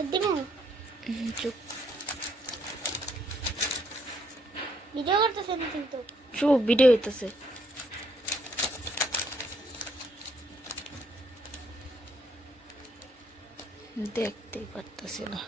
চুপ ভিডিও করতেছে না কিন্তু চুপ ভিডিও হইতেছে দেখতেই পারতেছি না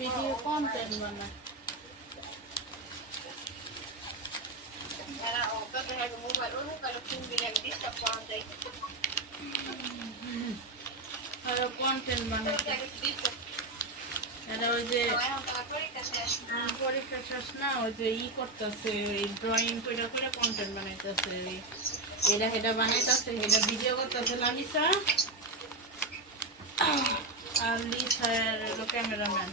ভিডিও কন্টেন্ট বানায় কন্টেন্ট বানাইতে ওই যে পরীক্ষা শেষ না ওই যে ই করতেছে ওই ড্রয়িং করে করে কন্টেন্ট বানাইতেছে এটা হেটা বানাইতেছে হেটা ভিডিও করতেছে লামিসা আর লিসা হলো ক্যামেরাম্যান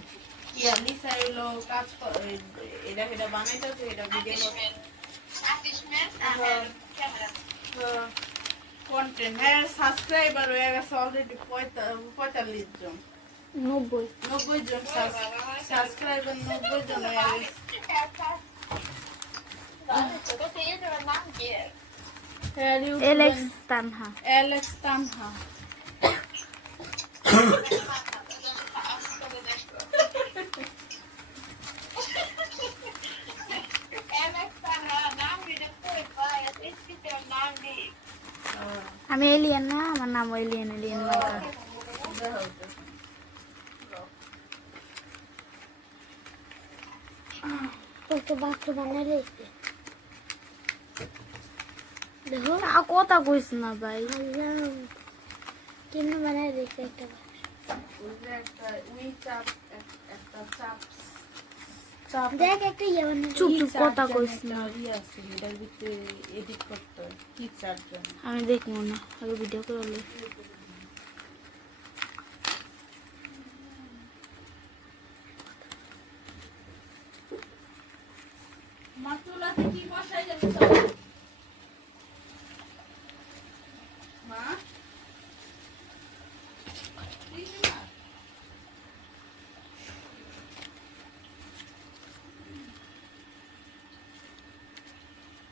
ইয়া লিসা হলো কাজ করে এটা হেটা বানাইতেছে এটা ভিডিও কন্টেন্ট হ্যাঁ সাবস্ক্রাইবার হয়ে গেছে অলরেডি 45 জন 90 জন সাবস্ক্রাইবার 90 জন হয়ে গেছে এলেক্স তানহা আমি এলিয়ান না আমার নাম এলিয়ান মার্কা তো বাচ্চা বানাই রেখে দেখো কথা কইস না ভাই কেমন বানাই রেখে একটা দেখ একটা ইয়ে বানাই চুপ চুপ কথা কইস না এডিট করতে কি চারজন আমি দেখবো না আগে ভিডিও করলে মাতুলাতে কি বসাই যাচ্ছে